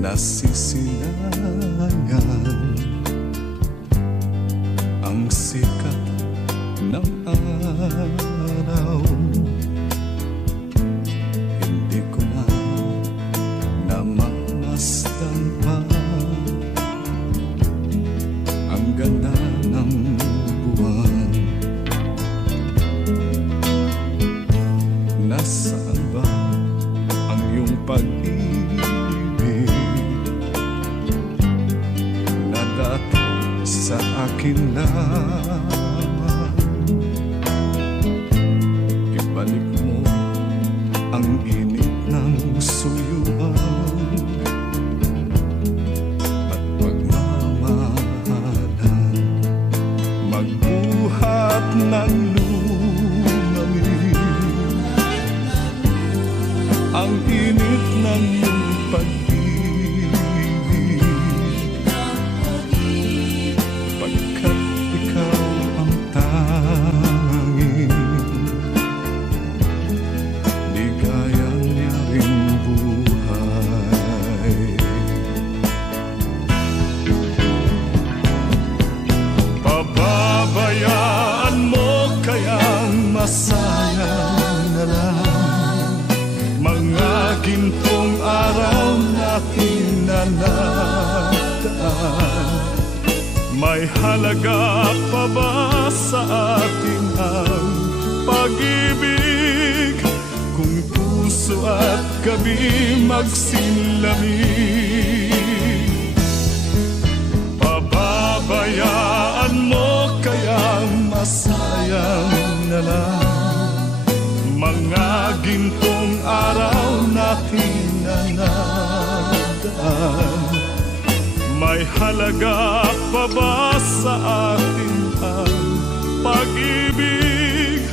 Nasisilangan ang sikat ng araw. Hindi ko na namamasdan pa ang ganda ng buwan. Nasaan ba ang iyong pag-ibig na dati sa akin lamang? Ibalik mo ang init ng suyuan at pagmamahalan, magbuhat ng lumamin ang init ng iyong pag-ibig, pagkat ikaw ang tanging ligayang niyang buhay. Pababayaan mo kayang masayang na lang mga gintong araw natin na nagdaan. May halaga pa ba sa atin ang pag-ibig kung puso at gabi magsilamig? Pababayaan mo kayang masayang na lang mga gintong araw natin na nagdaan. May halaga pa ba sa atin ang pag-ibig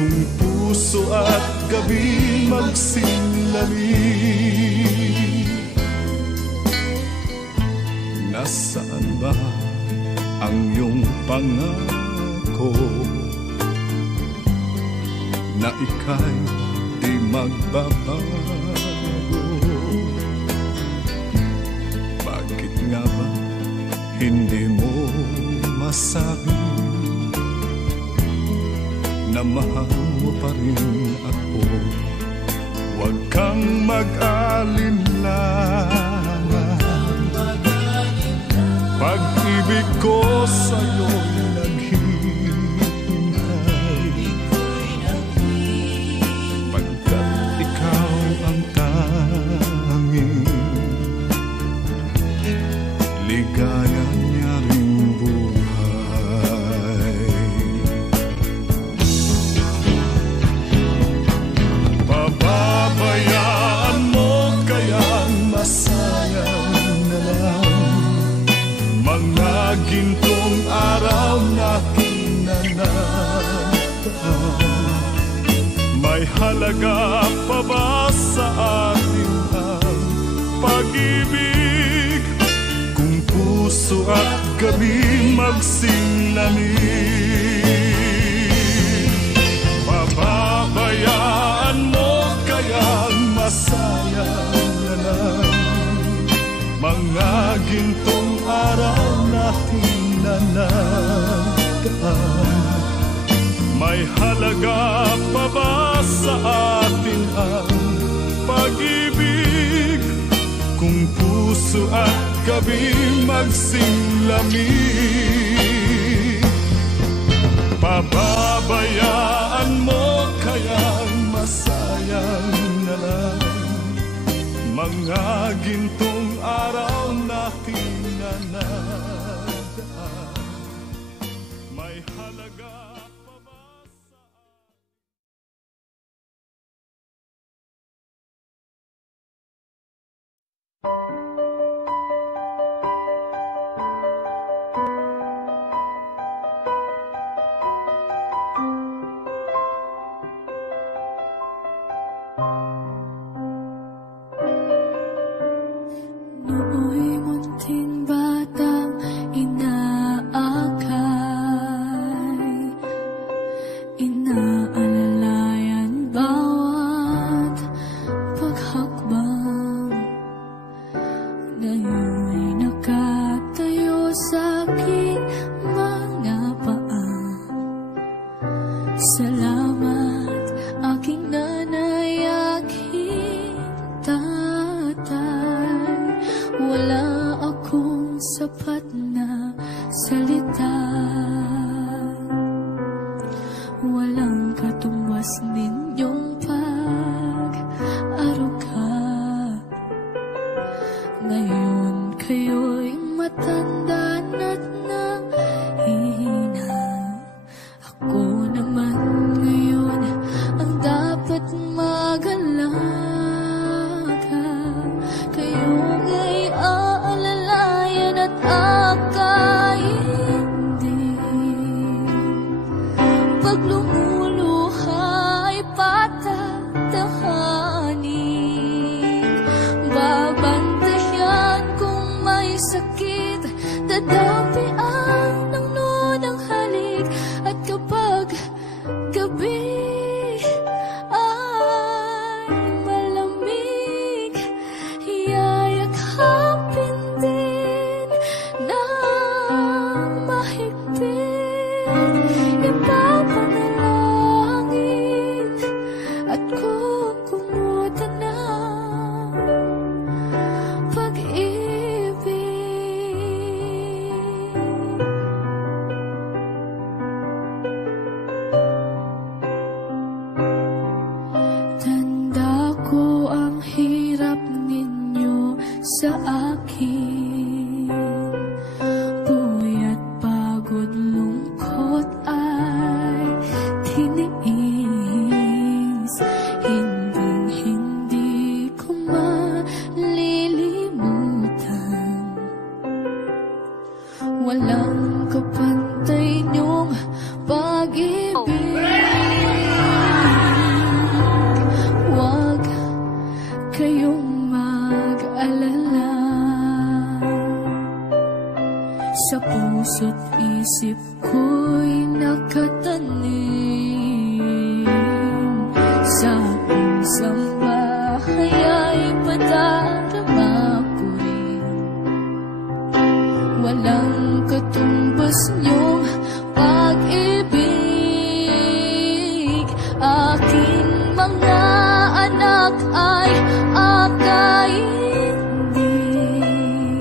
kung puso at gabi magsilamig? Nasaan ba ang iyong pangako na ika'y di magbabago? Bakit nga ba hindi mo masabi na mahal mo pa rin ako? Huwag kang mag-alinlangan, pag-ibig ko sa'yo'y naghihintay, pagkat ikaw ang tanging ligaya niya ring buhay. Pababayaan mo kayang masayang na lang mga gintong araw natin na nagdaan. May halaga pa ba sa atin ang pag-ibig kung puso at gabi magsilamig? Pababayaan mo kayang masayang na lang mga gintong araw natin na nagdaan. May halaga pa ba sa atin ang pag-ibig kung puso at gabi magsilamig? Pababayaan mo kayang masayang na lang mga gintong araw natin na nagdaan. May halaga pa ba sa nooy munting batang inaakay, inaalalayan bawat paghakbang, hirap ninyo sa akin. Puyat, pagod, lungkot ay tiniis. Hindi ko malilimutan. Walang kapantay niyong pag-ibig. Huwag kayong mag-alala. Sa puso't isip ko'y nakatanim. Sa isang bahay ay padarama ko rin. Walang katumbas niyong pag-ibig. Aking mga anak ay akayin din.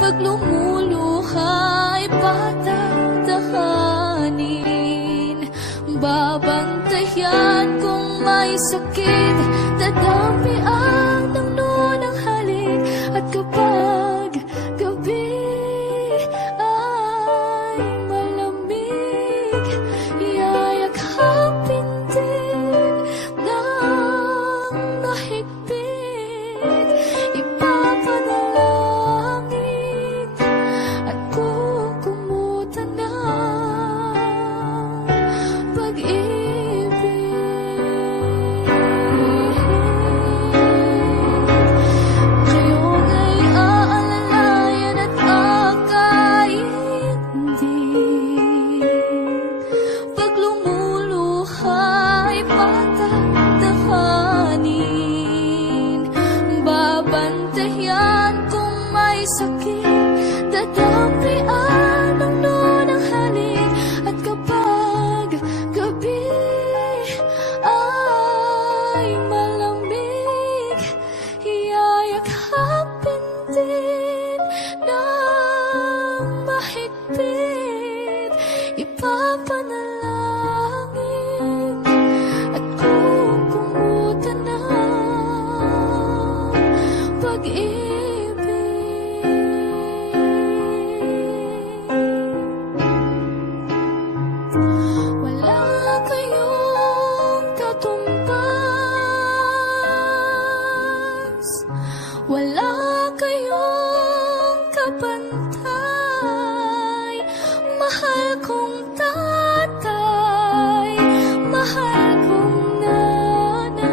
Pag lumuluha ay patatahanin. Babantayan kung may sakit, dadampian ng nunang halik. At kapag gabi ay malamig, yayakapin din ng mahigpit. Ipapanalangin at kukumutan ng pag-ibig. Ngayong ay aalalayan at akayin din. Pag lumuluha ay patatahanin. Babantayan kung may sakit, dadampian ng nunang halik. At kapag gabi ay malamig, yayakapin din ng mahigpit. Ipapanalangin at kukumutan ng pag-ibig. Wala kayong katumbas, wala kayong kapantay. Mahal kong tatay, mahal kong nanay.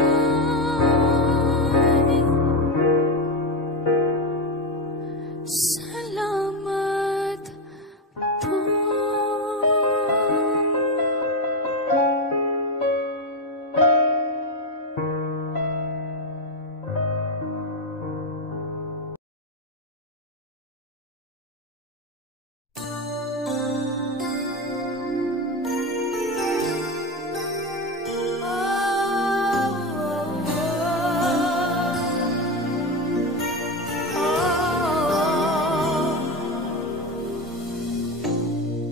Salamat po.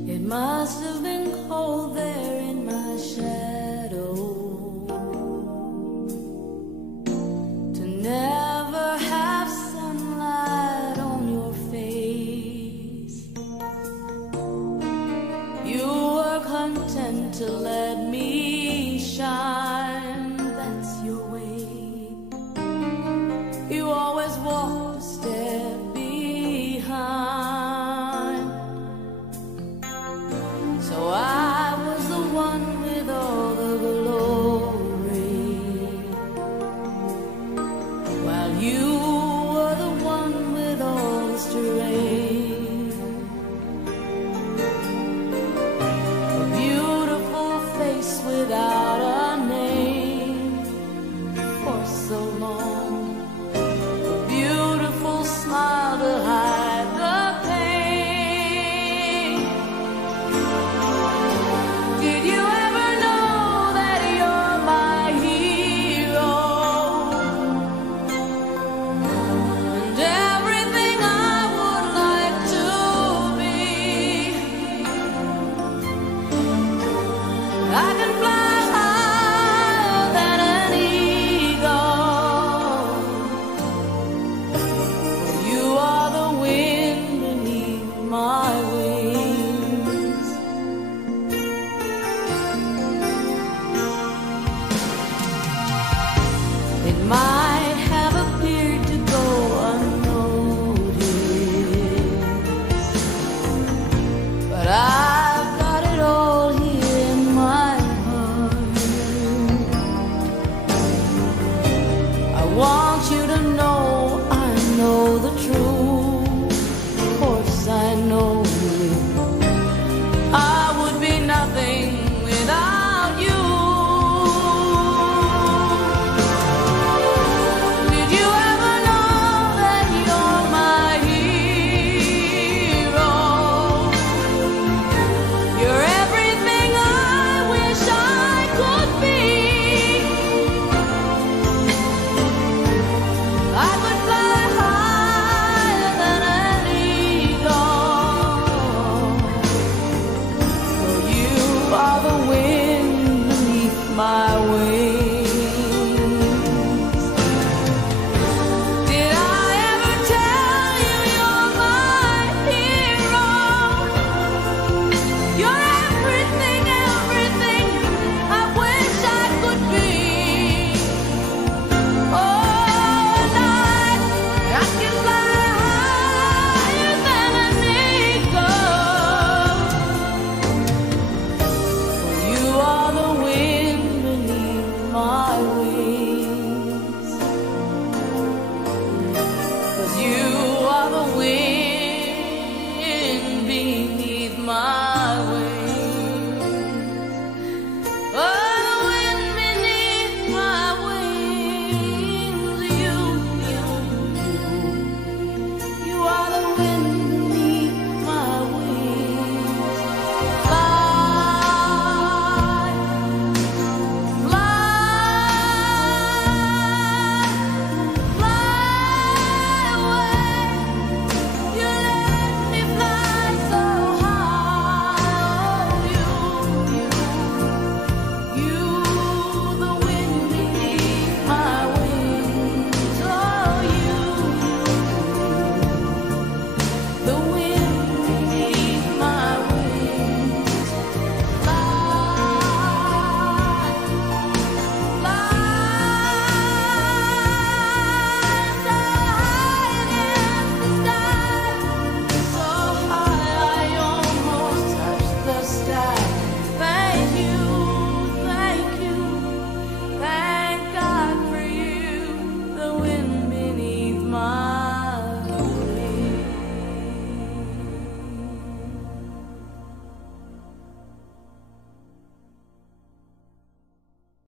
It must have been cold there in my shadow to never have sunlight on your face. You were content to let me shine, that's your way. You always walked a step behind. So I was the one with all the glory, while you were the one with all the strength. A beautiful face without a name for so long. A beautiful want you to know I know the truth.